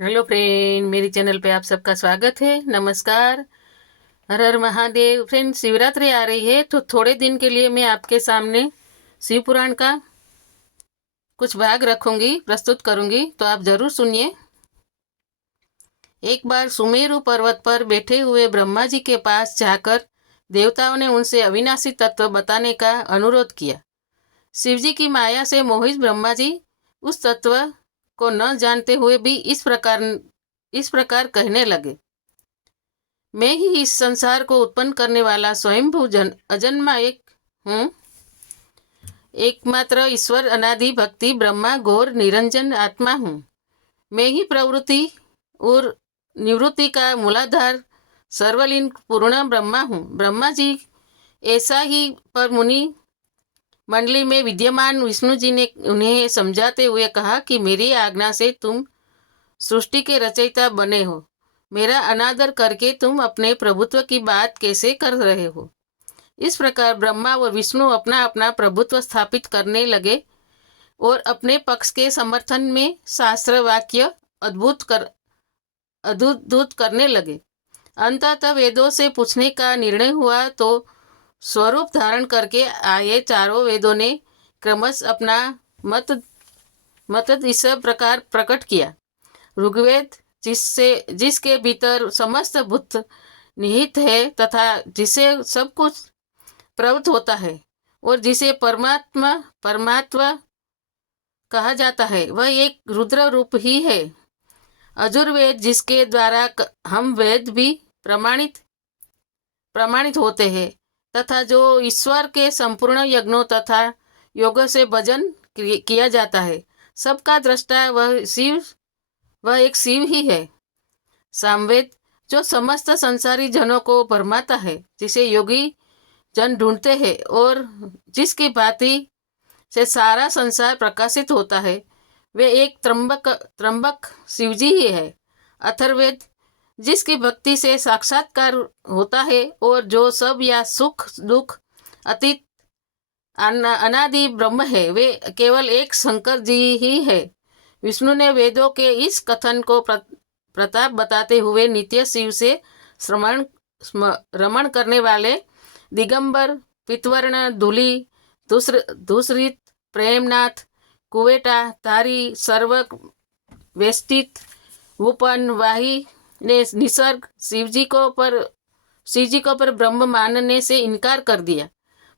Hello friend, मेरी channel पे आप सबका स्वागत है। नमस्कार। हर हर महादेव। फ्रेंड, शिवरात्रि आ रही है तो थोड़े दिन के लिए मैं आपके सामने शिव पुराण का कुछ भाग रखूंगी, प्रस्तुत करूंगी, तो आप जरूर सुनिए। एक बार सुमेरु पर्वत पर बैठे हुए ब्रह्मा जी के पास जाकर देवताओं ने उनसे अविनाशी तत्व बताने का अनुरोध किया। शिव जी की माया से मोहित ब्रह्मा जी उस तत्व को न जानते हुए भी इस प्रकार कहने लगे। मैं ही इस संसार को उत्पन्न करने वाला स्वयंभू अजन्मा एक हूँ। एकमात्र ईश्वर, अनादि भक्ति ब्रह्मा, घोर निरंजन आत्मा हूँ। मैं ही प्रवृत्ति और निवृत्ति का मूलाधार, सर्वलीन पूर्ण ब्रह्मा हूँ। ब्रह्मा जी ऐसा ही पर मुनि मंडली में विद्यमान विष्णु जी ने उन्हें समझाते हुए कहा कि मेरी आज्ञा से तुम सृष्टि के रचयिता बने हो। मेरा अनादर करके तुम अपने प्रभुत्व की बात कैसे कर रहे हो। इस प्रकार ब्रह्मा और विष्णु अपना अपना प्रभुत्व स्थापित करने लगे और अपने पक्ष के समर्थन में शास्त्र वाक्य अद्भुत करने लगे। अंततः वेदों से पूछने का निर्णय हुआ तो स्वरूप धारण करके आए चारों वेदों ने क्रमश अपना मत इस प्रकार प्रकट किया। ऋग्वेद, जिसके भीतर समस्त भूत निहित है तथा जिसे सब कुछ प्रवृत्त होता है और जिसे परमात्मा कहा जाता है, वह एक रुद्र रूप ही है। अजुर्वेद, जिसके द्वारा हम वेद भी प्रमाणित होते हैं तथा जो ईश्वर के संपूर्ण यज्ञों तथा योगों से भजन किया जाता है, सबका दृष्टा वह एक शिव ही है। सामवेद, जो समस्त संसारी जनों को भरमाता है, जिसे योगी जन ढूंढते हैं और जिसकी भांति से सारा संसार प्रकाशित होता है, वे एक त्र्यंबक शिवजी ही है। अथर्ववेद, जिसकी भक्ति से साक्षात्कार होता है और जो सब या सुख दुख अतीत अनादि ब्रह्म है, वे केवल एक शंकर जी ही है। विष्णु ने वेदों के इस कथन को प्रताप बताते हुए नित्य शिव से रमण करने वाले दिगंबर, पितवर्ण, धूली, दूसरित, प्रेमनाथ, कुवेटा, तारी, सर्वक, वेष्टित, वुपन, वाही ने निसर्ग शिवजी को पर ब्रह्म मानने से इनकार कर दिया।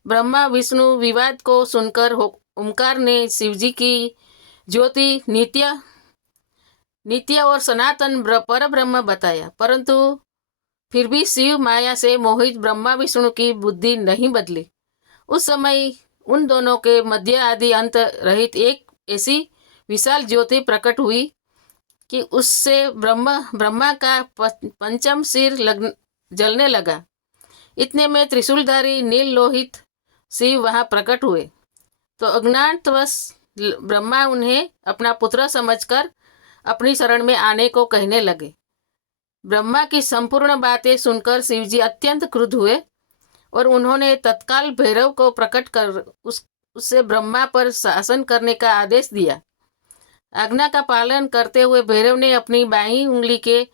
ब्रह्मा विष्णु विवाद को सुनकर ओंकार ने शिवजी की ज्योति नित्य और सनातन पर ब्रह्म बताया, परंतु फिर भी शिव माया से मोहित ब्रह्मा विष्णु की बुद्धि नहीं बदली। उस समय उन दोनों के मध्य आदि अंत रहित एक ऐसी विशाल ज्योति प्रकट हुई कि उससे ब्रह्मा का पंचम सिर जलने लगा। इतने में त्रिशूलधारी नील लोहित शिव वहां प्रकट हुए तो अज्ञातवश ब्रह्मा उन्हें अपना पुत्र समझकर अपनी शरण में आने को कहने लगे। ब्रह्मा की संपूर्ण बातें सुनकर शिवजी अत्यंत क्रुद्ध हुए और उन्होंने तत्काल भैरव को प्रकट कर उससे ब्रह्मा पर शासन करने का आदेश दिया। आज्ञा का पालन करते हुए भैरव ने अपनी बाईं उंगली के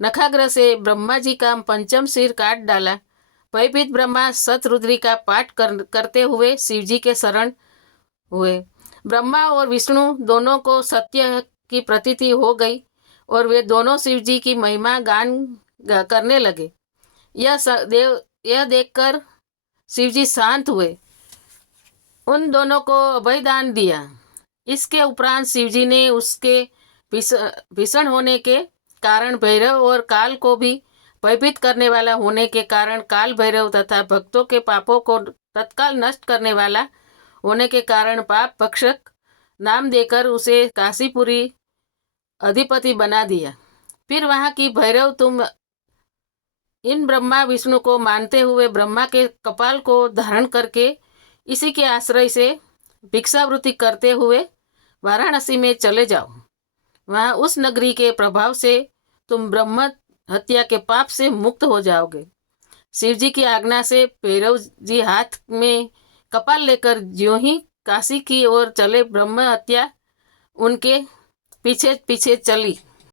नखाग्र से ब्रह्मा जी का पंचम सिर काट डाला। भयभीत ब्रह्मा शतरुद्री का पाठ करते हुए शिवजी के शरण हुए। ब्रह्मा और विष्णु दोनों को सत्य की प्रतीति हो गई और वे दोनों शिवजी की महिमा गान करने लगे। यह देखकर शिवजी शांत हुए, उन दोनों को अभयदान दिया। इसके उपरांत शिवजी ने उसके भीषण होने के कारण भैरव और काल को भी भयभीत करने वाला होने के कारण काल भैरव तथा भक्तों के पापों को तत्काल नष्ट करने वाला होने के कारण पाप भक्षक नाम देकर उसे काशीपुरी अधिपति बना दिया। फिर वहां की भैरव, तुम इन ब्रह्मा विष्णु को मानते हुए ब्रह्मा के कपाल को धारण करके इसी के आश्रय से भिक्षावृत्ति करते हुए वाराणसी में चले जाओ। वहां उस नगरी के प्रभाव से तुम ब्रह्म हत्या के पाप से मुक्त हो जाओगे। शिवजी की आज्ञा से भैरव जी हाथ में कपाल लेकर ज्यों ही काशी की ओर चले, ब्रह्म हत्या उनके पीछे पीछे चली।